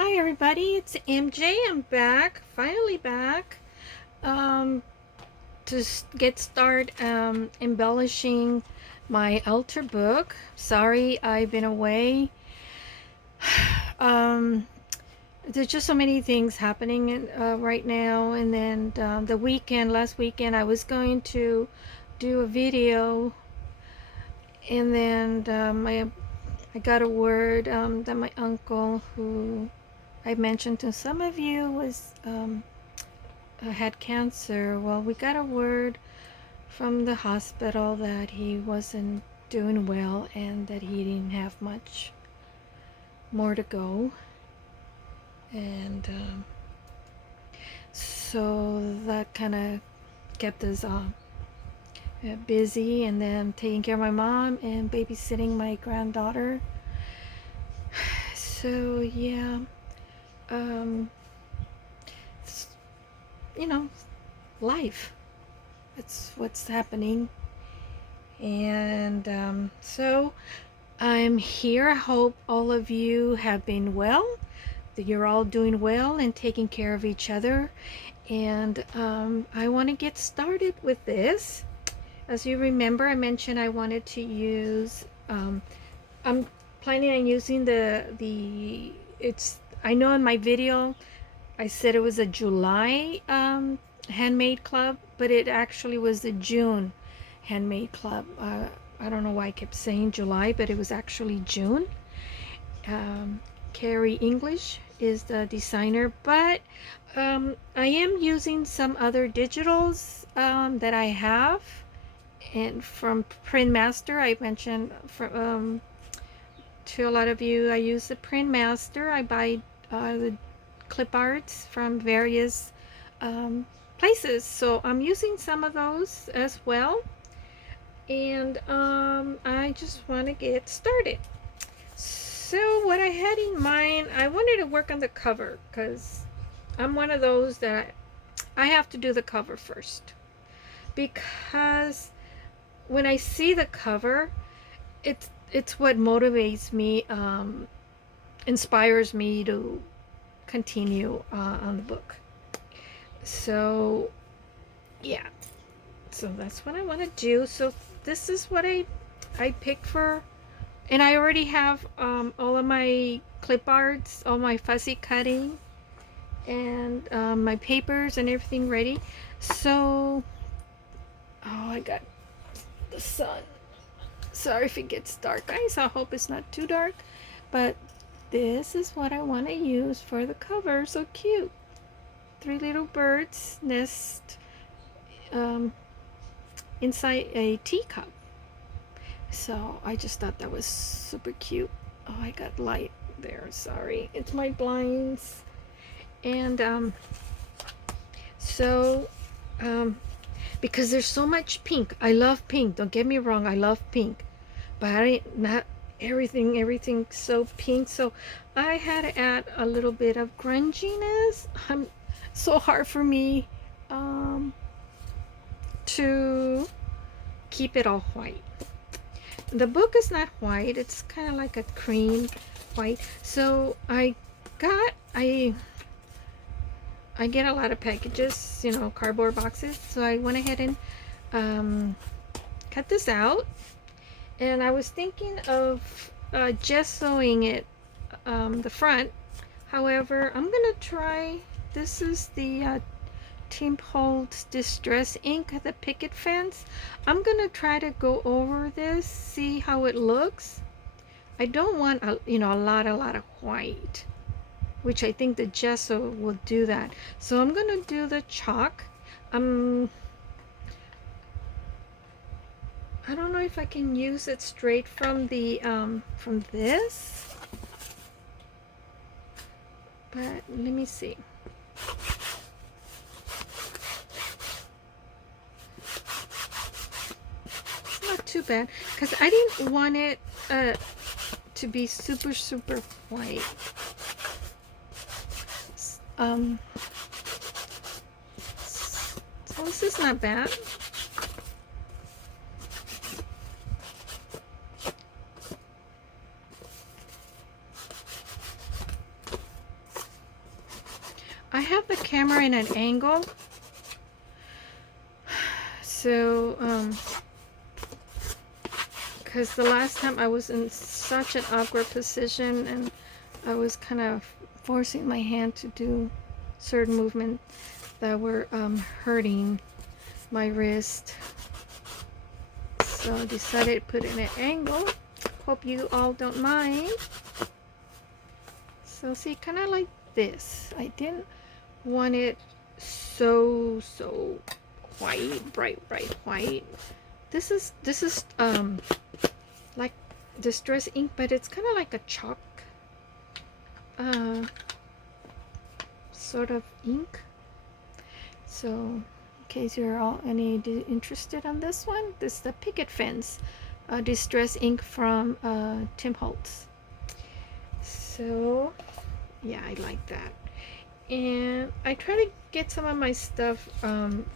Hi everybody, it's MJ. I'm back, finally back, um, to get started embellishing my altar book. Sorry I've been away. Um, there's just so many things happening right now, and then last weekend, I was going to do a video, and then I got a word that my uncle, who I mentioned to some of you, was had cancer. Well, we got a word from the hospital that he wasn't doing well and that he didn't have much more to go. And so that kind of kept us busy, and then taking care of my mom and babysitting my granddaughter. So, yeah, um, you know, life. That's what's happening. And so I'm here. I hope all of you have been well, that you're all doing well and taking care of each other. And I want to get started with this. As you remember, I mentioned I wanted to use, I'm planning on using I know in my video I said it was a July handmade club, but it actually was the June handmade club. I don't know why I kept saying July, but it was actually June. Carrie English is the designer, but I am using some other digitals that I have, and from Print Master. I mentioned to a lot of you, I use the Print Master. I buy the clip arts from various um, places, so I'm using some of those as well. And I just want to get started. So what I had in mind, I wanted to work on the cover, because I'm one of those that I have to do the cover first, because when I see the cover, it's what motivates me, inspires me to continue on the book. So yeah, so that's what I want to do. So this is what I picked for. And I already have all of my clip arts, all my fussy cutting, and my papers and everything ready. So, oh, I got the sun. Sorry if it gets dark, guys. I hope it's not too dark. But this is what I want to use for the cover. So cute. 3 little birds nest um, inside a teacup. So I just thought that was super cute. Oh, I got light there. Sorry, it's my blinds. And so because there's so much pink. I love pink. Don't get me wrong. I love pink, but not everything so pink. So I had to add a little bit of grunginess. So hard for me to keep it all white. The book is not white, it's kind of like a cream white. So I get a lot of packages, cardboard boxes. So I went ahead and cut this out, and I was thinking of gessoing it, the front. However, I'm gonna try, this is the Tim Holtz Distress Ink, the picket fence. I'm gonna try to go over this, see how it looks. I don't want a lot of white, which I think the gesso will do that. So I'm gonna do the chalk. I don't know if I can use it straight from the from this, but let me see. Not too bad, because I didn't want it to be super white. So this is not bad. I have the camera in an angle, so because the last time I was in such an awkward position and I was kind of forcing my hand to do certain movements that were hurting my wrist. So I decided to put it in an angle. Hope you all don't mind. So see, kind of like this. I didn't want it so white, bright white. This is like distress ink, but it's kind of like a chalk sort of ink. So in case you're all interested on this one, this is the picket fence distress ink from Tim Holtz. So yeah, I like that. And I try to get some of my stuff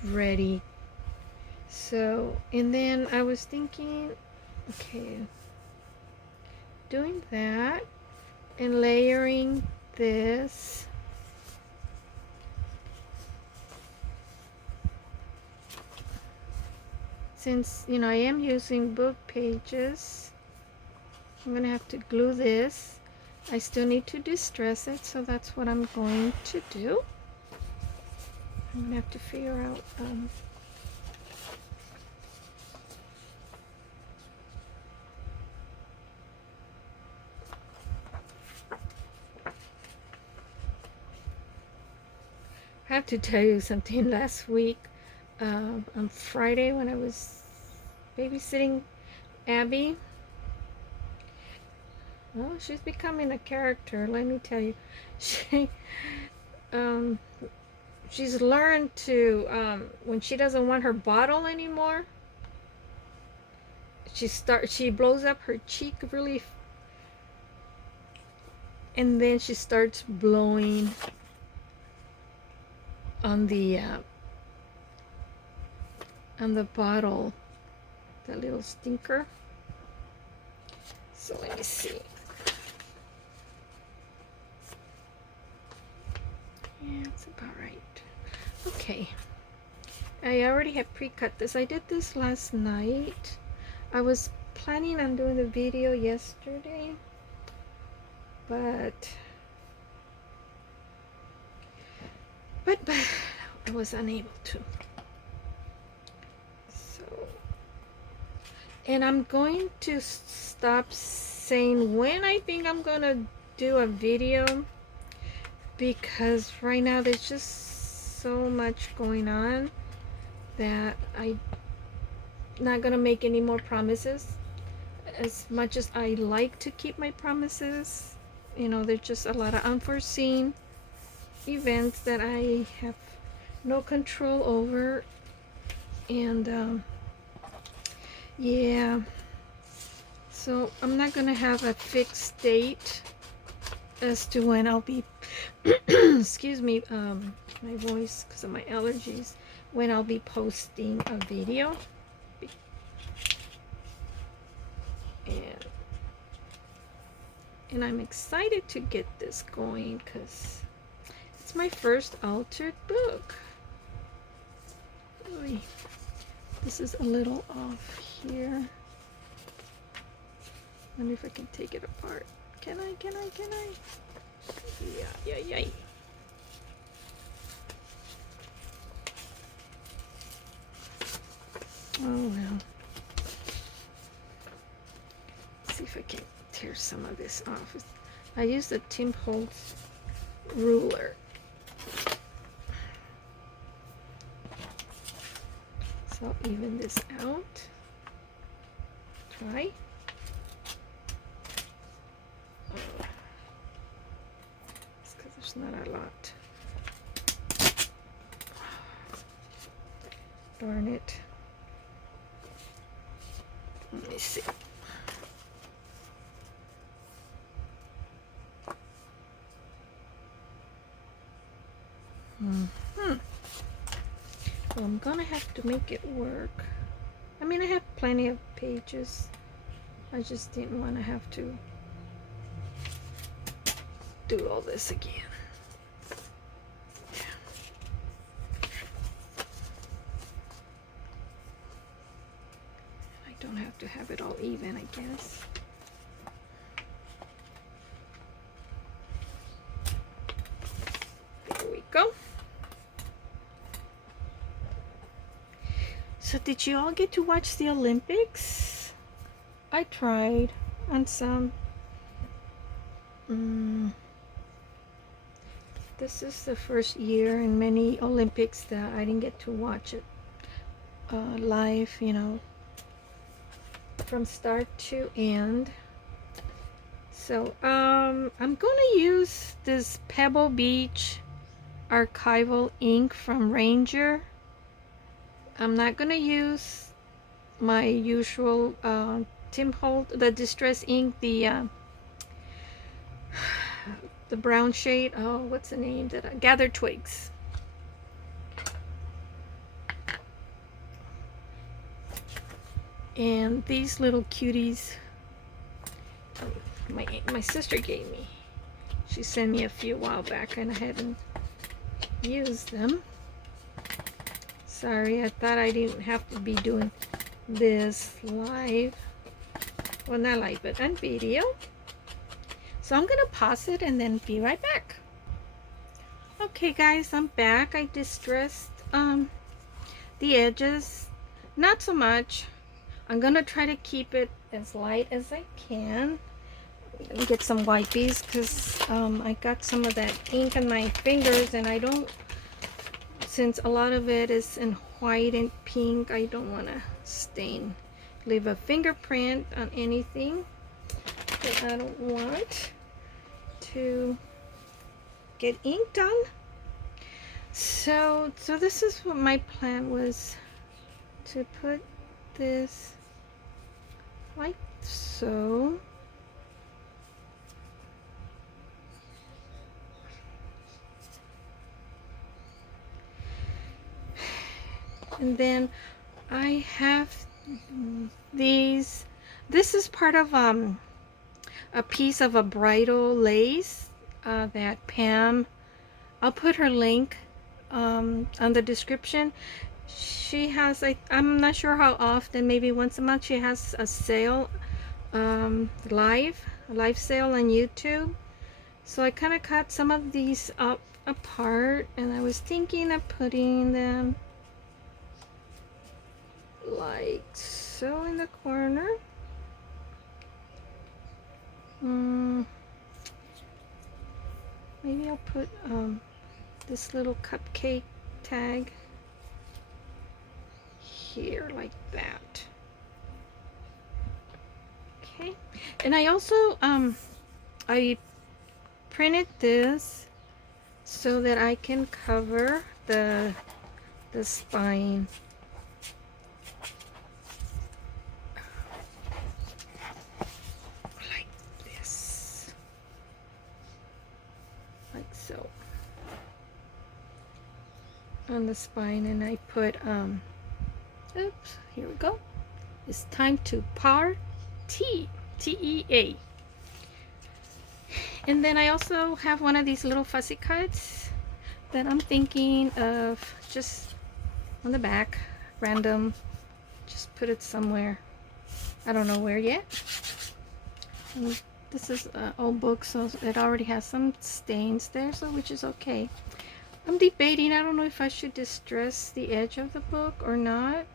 ready. So, and then I was thinking, okay, doing that and layering this. Since, you know, I am using book pages, I'm gonna have to glue this. I still need to distress it, so that's what I'm going to do. I'm gonna have to figure out I have to tell you something. Last week on Friday when I was babysitting Abby, well, she's becoming a character, let me tell you. She's learned to when she doesn't want her bottle anymore, she blows up her cheek really, and then she starts blowing on the bottle, that little stinker. So let me see. Yeah, it's about right. Okay. I already have pre-cut this. I did this last night. I was planning on doing the video yesterday, but I was unable to. So, and I'm going to stop saying when I think I'm gonna do a video, because right now there's just so much going on that I'm not gonna make any more promises. As much as I like to keep my promises, you know, there's just a lot of unforeseen events that I have no control over. And yeah, so I'm not gonna have a fixed date as to when I'll be excuse me, my voice because of my allergies, when I'll be posting a video. And I'm excited to get this going because it's my first altered book. Oy. This is a little off here. Wonder if I can take it apart. Can I? Yeah. Oh well. Let's see if I can tear some of this off. I used the Tim Holtz ruler. So I'll even this out. Try. It's because there's not a lot. Darn it. Let me see. So I'm gonna have to make it work. I mean, I have plenty of pages. I just didn't want to have to do all this again. even, I guess. There we go. So did you all get to watch the Olympics? I tried on some. This is the first year in many Olympics that I didn't get to watch it live, you know, from start to end. So I'm gonna use this Pebble Beach archival ink from Ranger. I'm not gonna use my usual Tim Holt, the Distress ink, the brown shade. Oh, what's the name that I Gathered Twigs. And these little cuties, my sister gave me. She sent me a few while back, and I hadn't used them. Sorry, I thought I didn't have to be doing this live. Well, not live, but on video. So I'm gonna pause it and then be right back. Okay guys, I'm back. I distressed the edges, not so much. I'm gonna try to keep it as light as I can. Let me get some wipies because I got some of that ink on my fingers, and I don't, since a lot of it is in white and pink, I don't want to leave a fingerprint on anything that I don't want to get inked on. So this is what my plan was, to put this like so. And then I have these. This is part of a piece of a bridal lace that Pam, I'll put her link on the description. She has, I'm not sure how often, maybe once a month, she has a sale, live sale on YouTube. So I kind of cut some of these up apart, and I was thinking of putting them like so in the corner. Maybe I'll put this little cupcake tag here like that. Okay, and I also I printed this so that I can cover the spine. Like this. Like so. On the spine, and I put oops, here we go. It's time to party. T-E-A. And then I also have one of these little fussy cuts that I'm thinking of just on the back, random, just put it somewhere. I don't know where yet. And this is an old book, so it already has some stains there, so which is okay. I'm debating, I don't know if I should distress the edge of the book or not,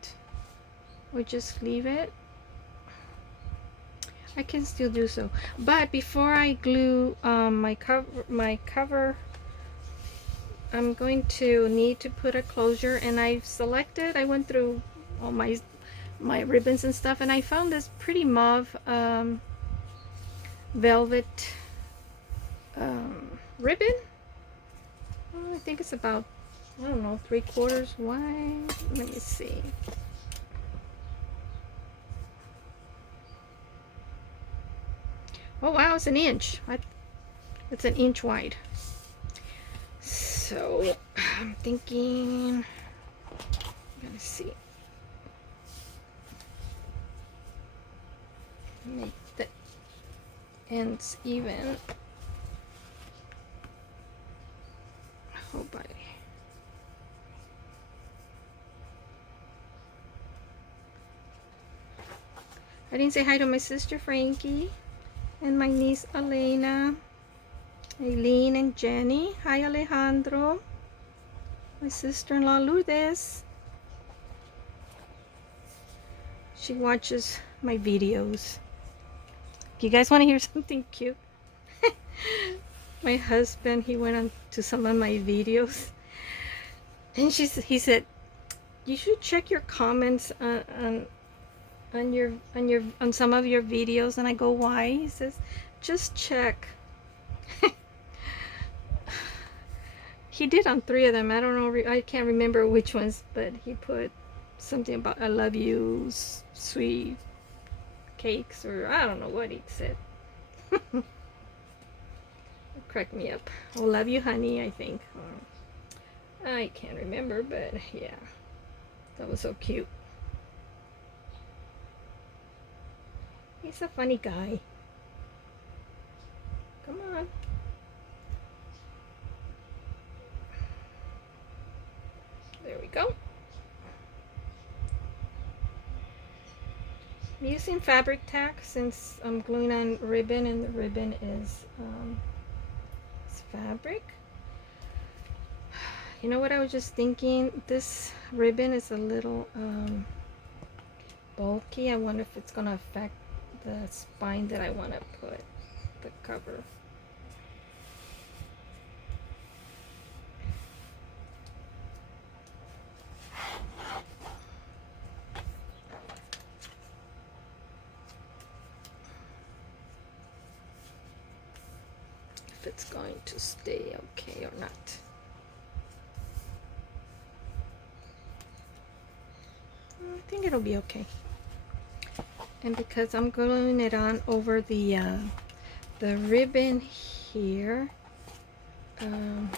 or just leave it. I can still do so, but before I glue my cover, I'm going to need to put a closure, and I've selected, I went through all my ribbons and stuff, and I found this pretty mauve velvet ribbon. Oh, I think it's about, I don't know, 3/4 wide. Let me see. Oh wow, it's an inch. It's an inch wide. So I'm thinking, I'm gonna see, make the ends even. Whole body. I didn't say hi to my sister Frankie and my niece Elena, Eileen and Jenny. Hi Alejandro. My sister-in-law Lourdes. She watches my videos. Do you guys want to hear something cute? My husband, he went on to some of my videos, and he said, "You should check your comments on some of your videos." And I go, "Why?" He says, "Just check." He did on 3 of them. I don't know. I can't remember which ones, but he put something about "I love you, sweet cakes," or I don't know what he said. It cracked me up. "Oh, love you, honey," I think. I can't remember, but yeah, that was so cute. He's a funny guy. Come on. There we go. I'm using fabric tack since I'm gluing on ribbon, and the ribbon is fabric. You know what I was just thinking? This ribbon is a little bulky. I wonder if it's gonna affect the spine that I want to put the cover. If it's going to stay okay or not. I think it'll be okay. And because I'm gluing it on over the ribbon here, I'm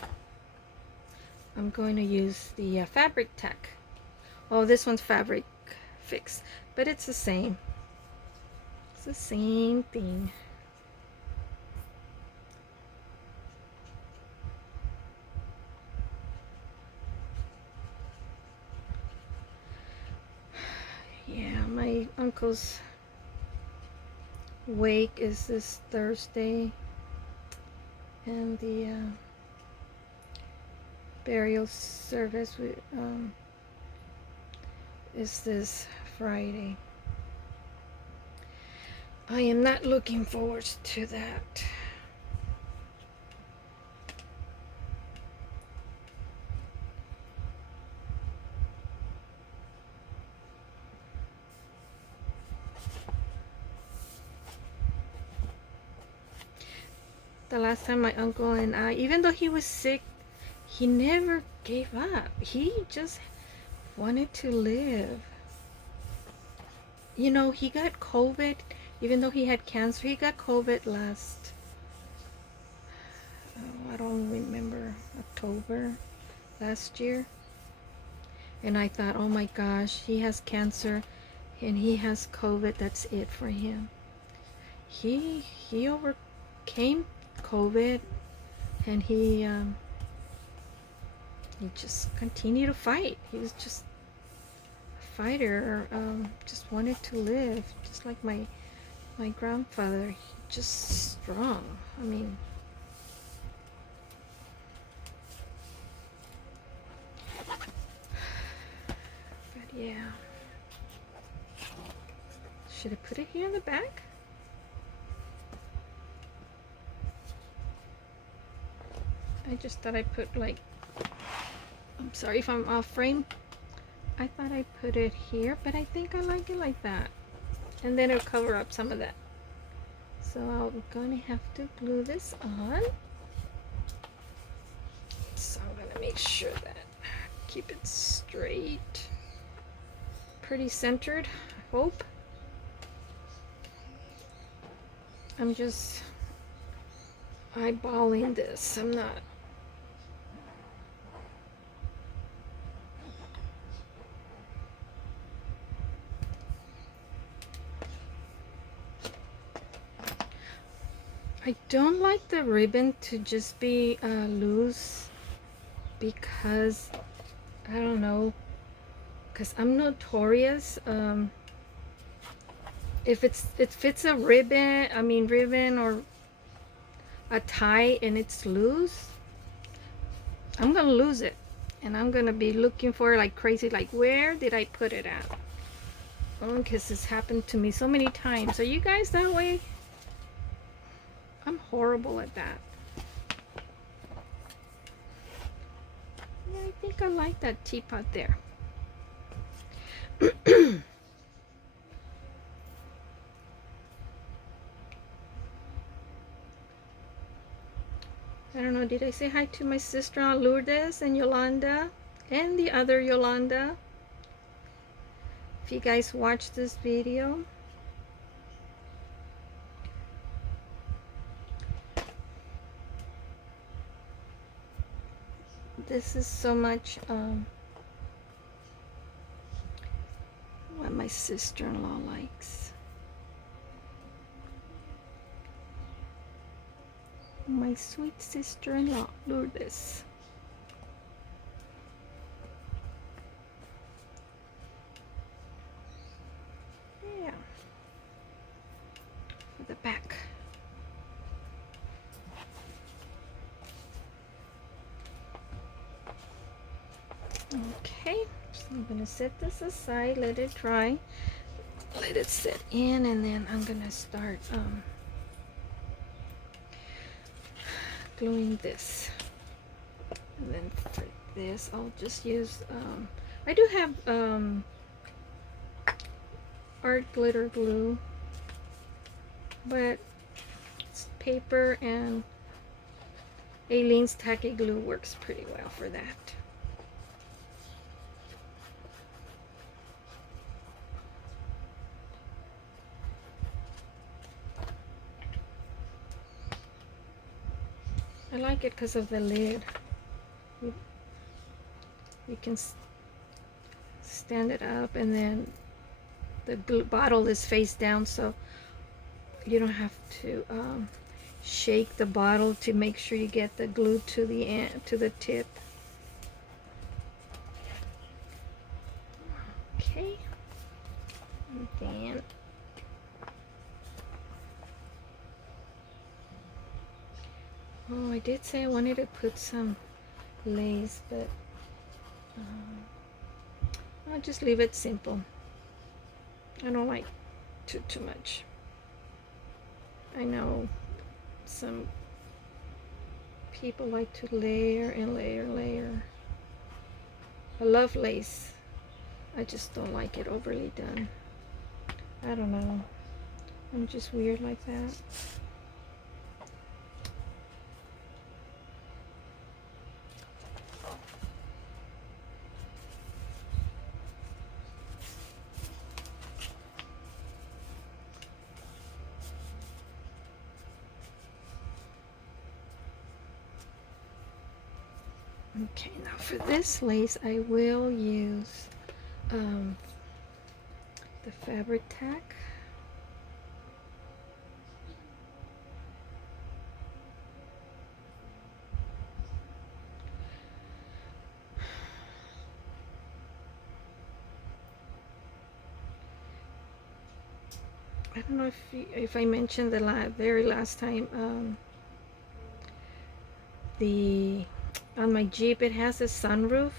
going to use the fabric tack. Oh, this one's fabric fix, but it's the same. It's the same thing. Yeah, my uncle's wake is this Thursday, and the burial service is this Friday. I am not looking forward to that. The last time my uncle and I, even though he was sick, he never gave up. He just wanted to live. You know, he got COVID, even though he had cancer. He got COVID last, I don't remember, October last year. And I thought, oh my gosh, he has cancer and he has COVID. That's it for him. He overcame COVID, and he just continued to fight. He was just a fighter. Just wanted to live, just like my grandfather. Just strong. I mean, but yeah. Should I put it here in the back? I just thought I put, like, I'm sorry if I'm off frame. I thought I put it here, but I think I like it like that. And then it'll cover up some of that. So I'm gonna have to glue this on. So I'm gonna make sure that keep it straight. Pretty centered, I hope. I'm just eyeballing this. I'm not. I don't like the ribbon to just be loose, because I don't know, because I'm notorious if it fits a ribbon or a tie and it's loose, I'm gonna lose it, and I'm gonna be looking for it like crazy, like where did I put it at? Oh, because this happened to me so many times. Are you guys that way? I'm horrible at that. Yeah, I think I like that teapot there. I don't know, did I say hi to my sister-in-law Lourdes and Yolanda and the other Yolanda? If you guys watch this video. This is so much what my sister-in-law likes. My sweet sister-in-law, Lourdes. Yeah. For the back. Okay, so I'm gonna set this aside, let it dry, let it set in, and then I'm gonna start gluing this. And then for this, I'll just use, I do have art glitter glue, but it's paper, and Aileen's tacky glue works pretty well for that. I like it because of the lid. You can stand it up, and then the bottle is face down, so you don't have to shake the bottle to make sure you get the glue to the end, to the tip. Okay, and then oh, I did say I wanted to put some lace, but I'll just leave it simple. I don't like too much. I know some people like to layer and layer. I love lace. I just don't like it overly done. I don't know. I'm just weird like that. Okay, now for this lace, I will use the fabric tack. I don't know if I mentioned the very last time, on my Jeep, it has a sunroof.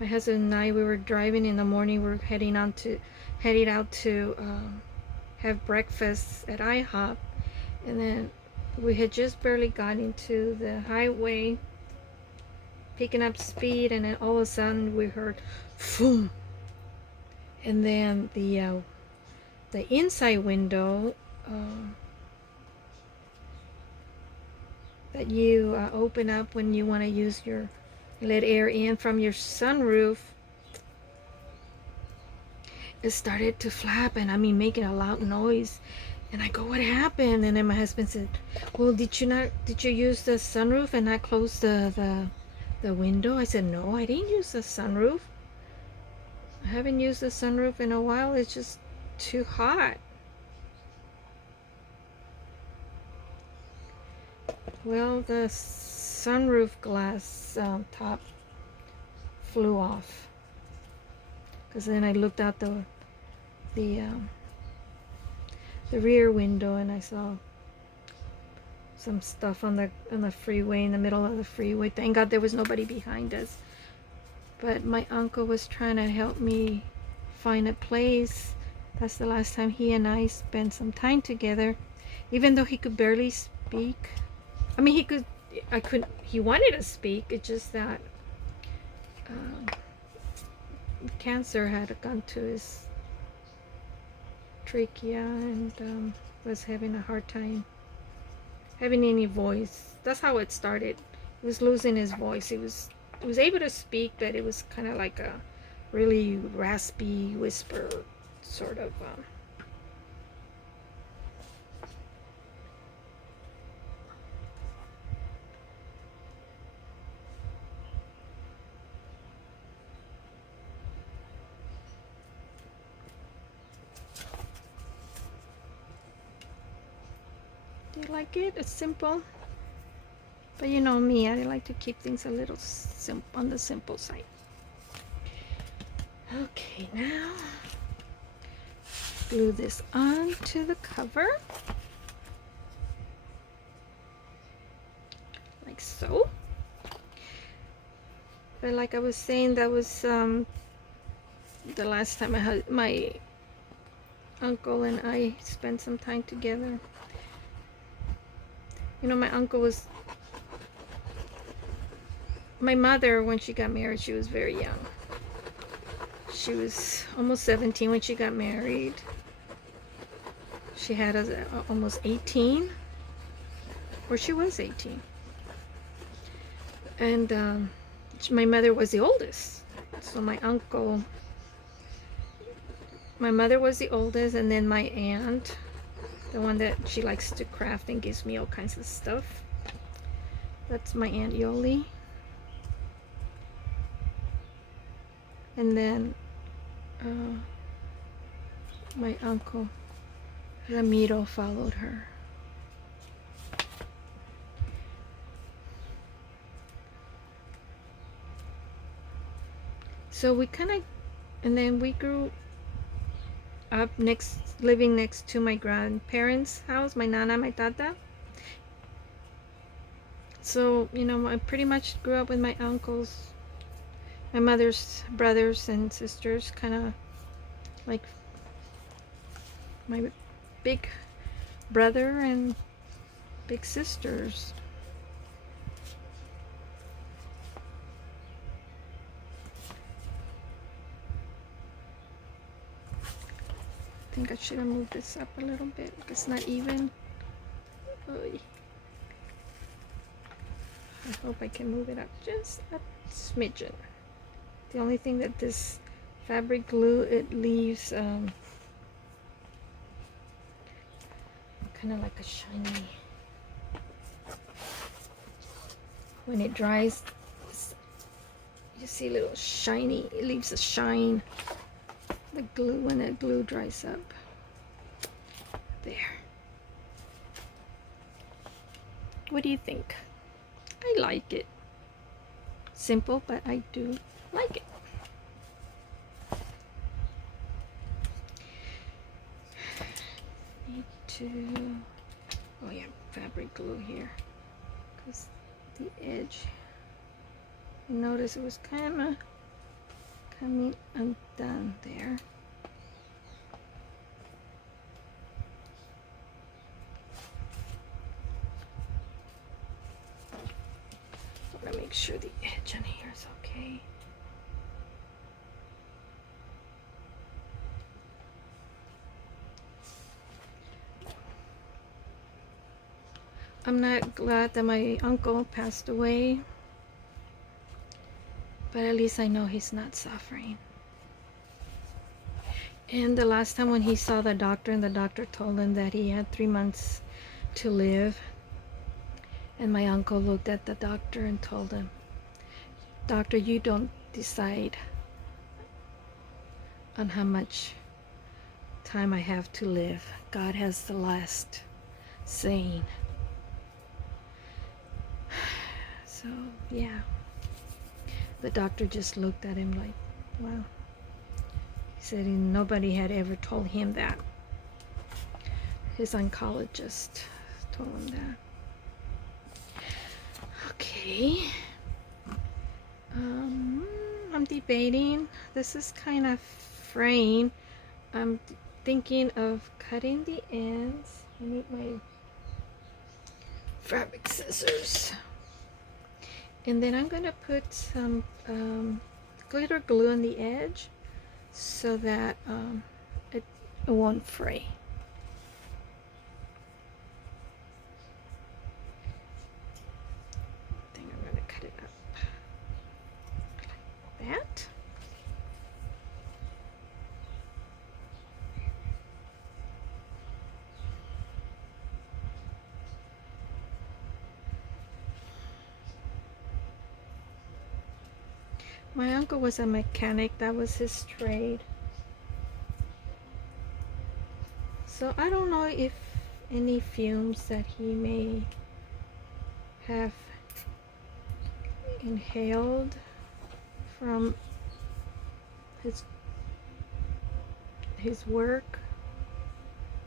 My husband and I, we were driving in the morning. We were heading out to have breakfast at IHOP, and then we had just barely got into the highway, picking up speed, and then all of a sudden we heard, boom, and then the inside window that you open up when you want to use your let air in from your sunroof, it started to flap, and I mean making a loud noise. And I go, what happened? And then my husband said, well, did you use the sunroof and not close the window? I said, no, I didn't use the sunroof. I haven't used the sunroof in a while. It's just too hot. Well, the sunroof glass top flew off, because then I looked out the the rear window, and I saw some stuff on the freeway, in the middle of the freeway. Thank God there was nobody behind us. But my uncle was trying to help me find a place. That's the last time he and I spent some time together. Even though he could barely speak. I mean, he wanted to speak. It's just that cancer had gone to his trachea, and was having a hard time having any voice. That's how it started. He was losing his voice. He was able to speak, but it was kind of like a really raspy whisper, sort of. Do you like it? It's simple. But you know me, I like to keep things a little on the simple side. Okay, now glue this onto the cover. Like so. But like I was saying, that was the last time my uncle and I spent some time together. You know, my uncle was... My mother, when she got married, she was very young. She was almost 17 when she got married. She had us almost 18. Or she was 18. And my mother was the oldest. So my mother was the oldest, and then my aunt, the one that she likes to craft and gives me all kinds of stuff. That's my Aunt Yoli. And then my uncle Ramiro followed her. So we kind of, and then we grew up living next to my grandparents' house, my nana, my tata. So, you know, I pretty much grew up with my uncles, my mother's brothers and sisters, kind of like my big brother and big sisters. I think I should have moved this up a little bit. It's not even. Oy. I hope I can move it up just a smidgen. The only thing that this fabric glue, it leaves kind of like a shiny, when it dries, you see a little shiny, it leaves a shine, the glue, when the glue dries up. There. What do you think? I like it. Simple, but I do like it. Need to, oh yeah, fabric glue here, because the edge, you notice it was kind of coming undone there. I want to make sure the edge on here is okay. I'm not glad that my uncle passed away, but at least I know he's not suffering. And the last time when he saw the doctor, and the doctor told him that he had 3 months to live, and my uncle looked at the doctor and told him, "Doctor, you don't decide on how much time I have to live. God has the last saying." So, yeah. The doctor just looked at him like, wow. He said nobody had ever told him that. his oncologist told him that. Okay. I'm debating. This is kind of fraying. I'm thinking of cutting the ends. I need my fabric scissors. And then I'm going to put some glitter glue on the edge so that it won't fray. I think I'm going to cut it up like that. My uncle was a mechanic. That was his trade. So I don't know if any fumes that he may have inhaled from his work,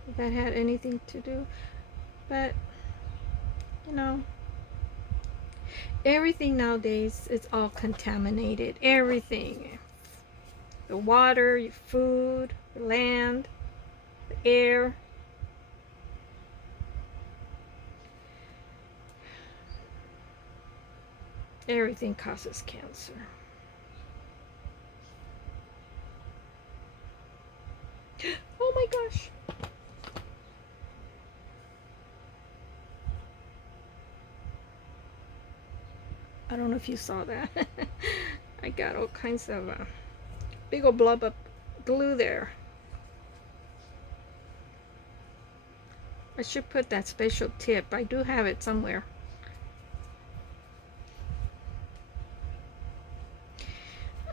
if that had anything to do. But you know, everything nowadays is all contaminated. Everything. The water, your food, the land, the air. Everything causes cancer. Oh my gosh. I don't know if you saw that. I got all kinds of big old blob of glue there. I should put that special tip. I do have it somewhere.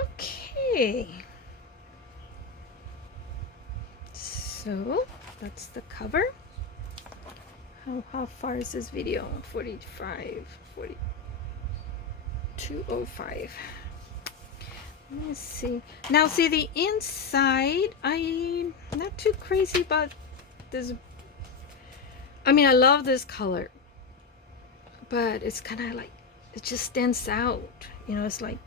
Okay. So that's the cover. How far is this video? 45, 42:05. Let me see. Now see the inside, I'm not too crazy about this. I mean, I love this color, but it's kind of like, it just stands out. You know, it's like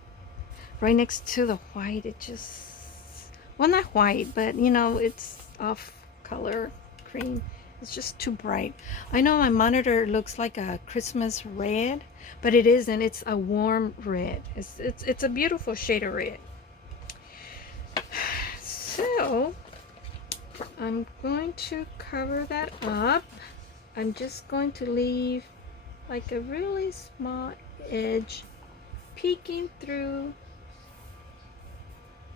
right next to the white. It just, well, not white, but you know, it's off color, cream. It's just too bright. I know my monitor looks like a Christmas red, but it isn't. It's a warm red. It's a beautiful shade of red. So I'm going to cover that up. I'm just going to leave like a really small edge peeking through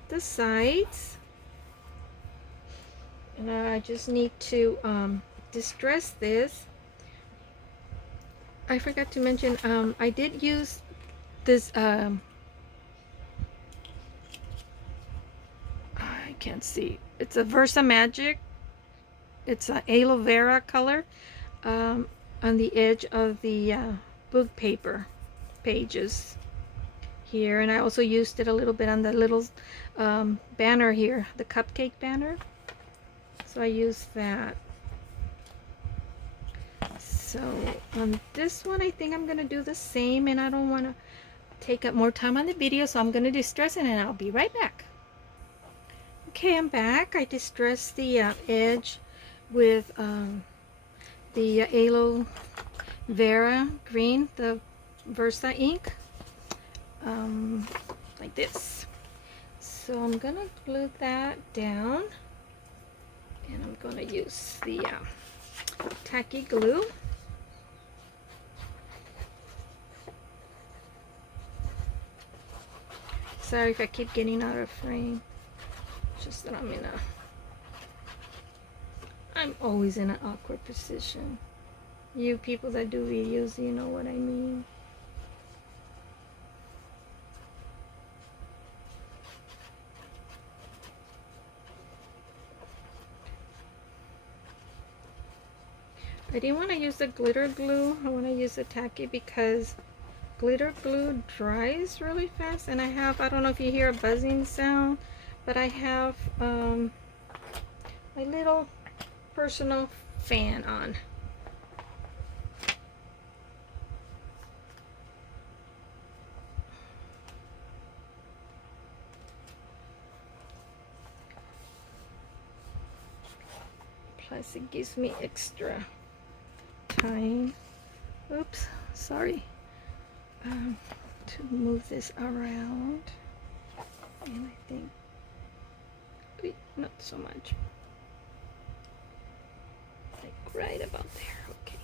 the sides. And I just need to distress this. I forgot to mention, I did use this, I can't see. It's a Versa Magic. It's an aloe vera color on the edge of the book paper pages here. And I also used it a little bit on the little banner here, the cupcake banner. So I used that. So on this one, I think I'm going to do the same, and I don't want to take up more time on the video, so I'm going to distress it, and I'll be right back. Okay, I'm back. I distressed the edge with the aloe vera green, the Versa ink, like this. So I'm going to glue that down, and I'm going to use the tacky glue. Sorry if I keep getting out of frame. Just that I'm always in an awkward position. You people that do videos, you know what I mean. I didn't want to use the glitter glue. I want to use the tacky because glitter glue dries really fast, and I don't know if you hear a buzzing sound, but I have my little personal fan on. Plus it gives me extra time. Oops, sorry. To move this around. And I think, wait, not so much. Like right about there, okay.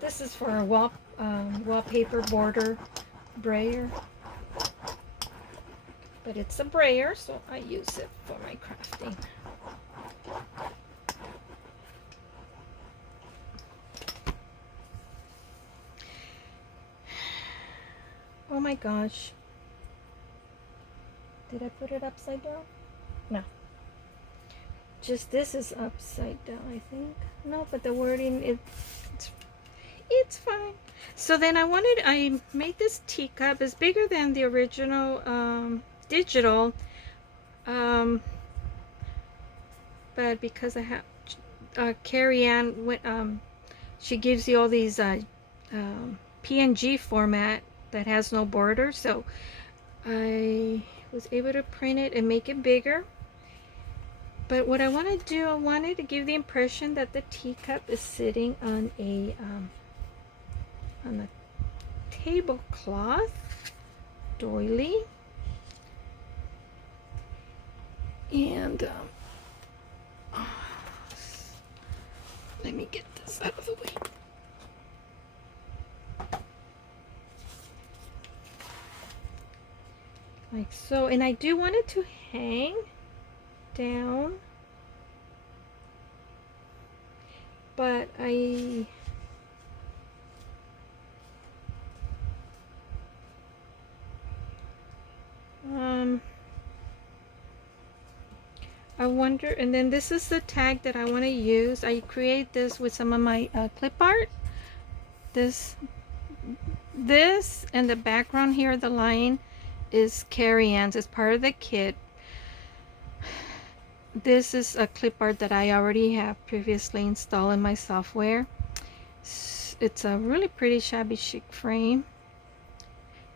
This is for a wallpaper border brayer. But it's a brayer, so I use it for my crafting. Oh my gosh. Did I put it upside down? No. Just this is upside down, I think. No, but the wording, it's fine. So then I made this teacup. It's bigger than the original digital. But because I have Carrie Ann, she gives you all these PNG format that has no border, so I was able to print it and make it bigger. But what I want to do, I wanted to give the impression that the teacup is sitting on a tablecloth doily, and let me get this out of the way. Like so, and I do want it to hang down, but I wonder, and then this is the tag that I want to use. I create this with some of my clip art. This and the background here, the line is Carrie Ann's. It's part of the kit. This is a clip art that I already have previously installed in my software. It's a really pretty shabby chic frame.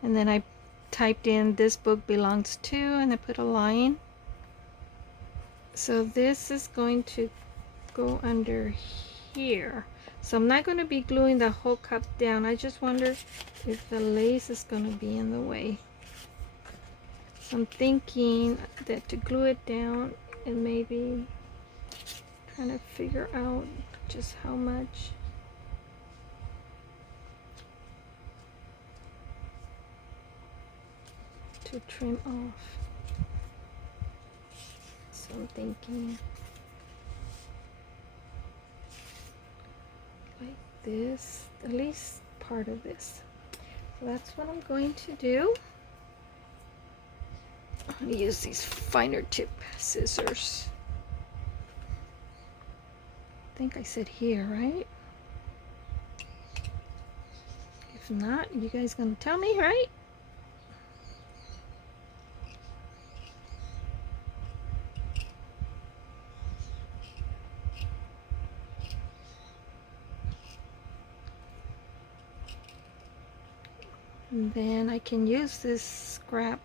And then I typed in "this book belongs to," and I put a line. So this is going to go under here. So I'm not going to be gluing the whole cup down. I just wonder if the lace is going to be in the way. So I'm thinking that to glue it down and maybe trying to figure out just how much. To trim off. So I'm thinking like this, at least part of this. So that's what I'm going to do. I'm going to use these finer tip scissors. I think I said here, right? If not, you guys gonna tell me, right? And then I can use this scrap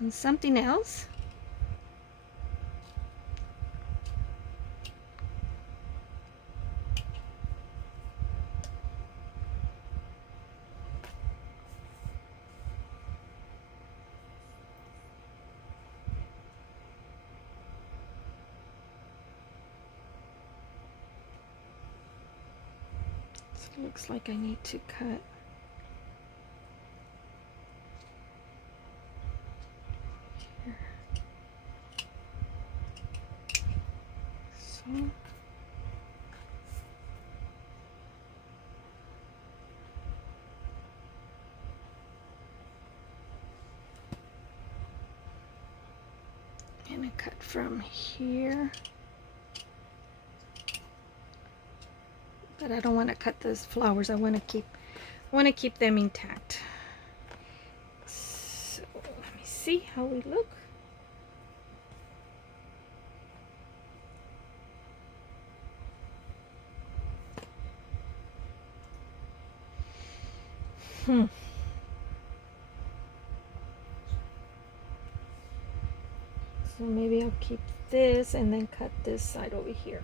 on something else. So it looks like I need to cut. Here. So. And I cut from here but I don't want to cut those flowers. I want to keep them intact. So let me see how we look. So maybe I'll keep this and then cut this side over here.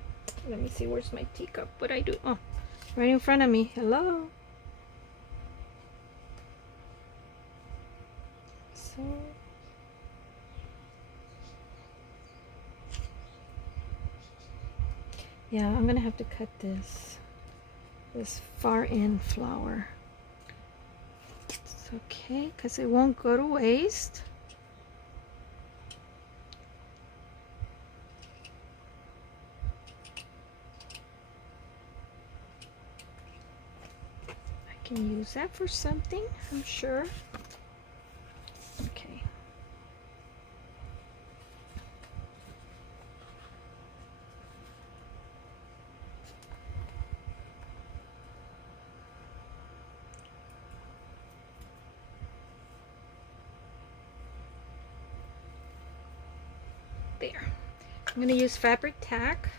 Let me see, where's my teacup? What I do? Oh, right in front of me. Hello. So yeah, I'm gonna have to cut this far end flower. It's okay, because it won't go to waste. I can use that for something, I'm sure. Okay. There. I'm going to use fabric tack.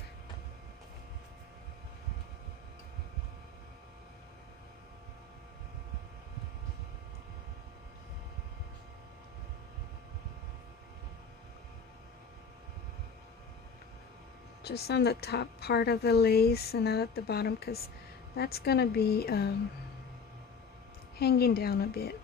Just on the top part of the lace and not at the bottom, because that's going to be hanging down a bit.